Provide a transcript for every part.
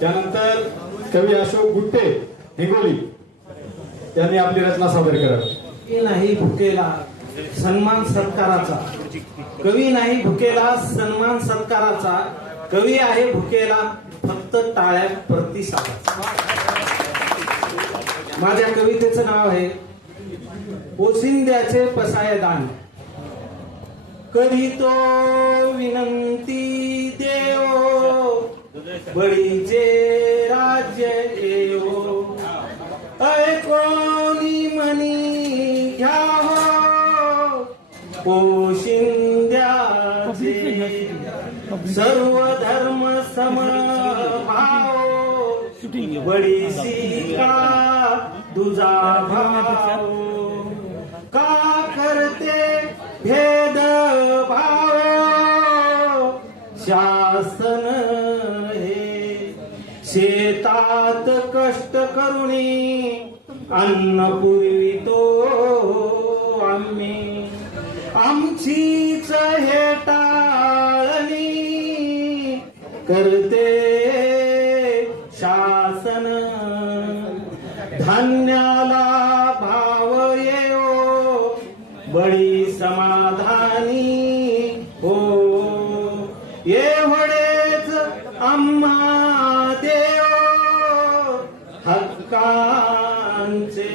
त्यानंतर कवी अशोक गुट्टे हिंगोली. यांनी आपली रचना सादर करावी. नाही भुकेला सन्मान सत्काराचा. कवी नाही भुकेला सन्मान सत्काराचा. कवी आहे भुकेला फक्त टाळ्या प्रतिसाद. माझ्या कवितेचं नाव आहे ओसिंद्याचे पसायदान. कधी तो विनंती बळीचे राज्य येऊ ऐकोनी मनी घ्या पोशिंद्याचे हो सर्व धर्म समभाव. बळीसी का तुझा भाव? का करते भेद भाव शासन शेतात कष्ट करुणी अन्न पुरवितो आम्ही. आमचीच हे टाळणी करते शासन. धान्याला भाव येओ बळी समाधान हक्कांचे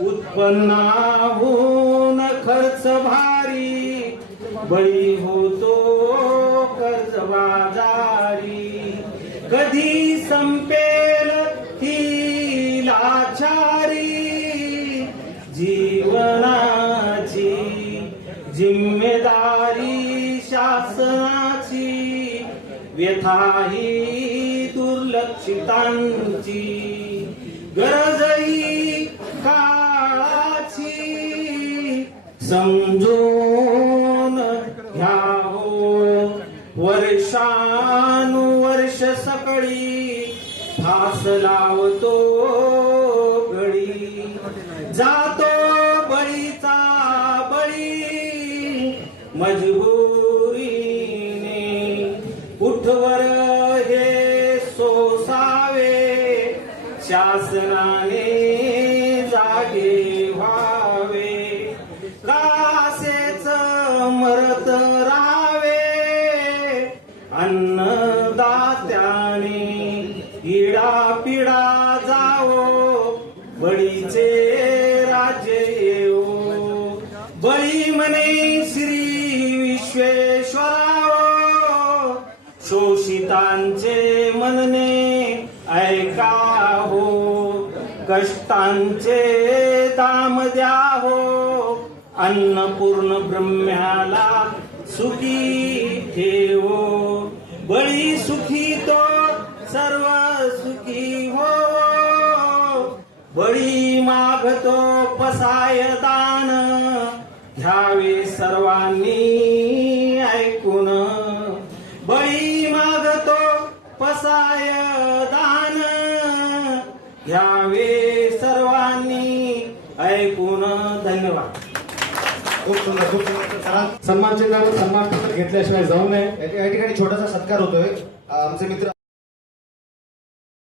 उत्पन्नाहून खर्च भारी बळी होतो कर्ज बाजारी कधी संपेल ही लाचारी? जीवनाची जिम्मेदारी शासनाची व्यथाही दुर्लक्षितांची गरजही काळाची. समजून घ्यावो वर्षानुवर्ष सकळी. फास लावतो गडी. जातो बळीचा बळी. मजबुरीने उठवर शासनाने जागे व्हावे. कासेच मरत राहावे. अन्नदात्याने इडा पिडा जावो. बळीचे राज्य येऊ बळी म्हणे श्री विश्वेश्वराव. शोषितांचे मनने ऐका. कष्टांचे दाम द्याहो अन्नपूर्ण ब्रह्म्याला सुखी ठेवो. बळी सुखी तो सर्व सुखी हो. बळी मागतो पसाय दान घ्यावे सर्वांनी घ्यावे सर्वांनी ऐकून धन्यवाद. खूप सुंदर खूप सुंदर. सरां- सन्मान चिन्हावर सन्मान घेतल्याशिवाय जाऊ नये. या ठिकाणी छोटासा सत्कार होतोय. आमचे मित्र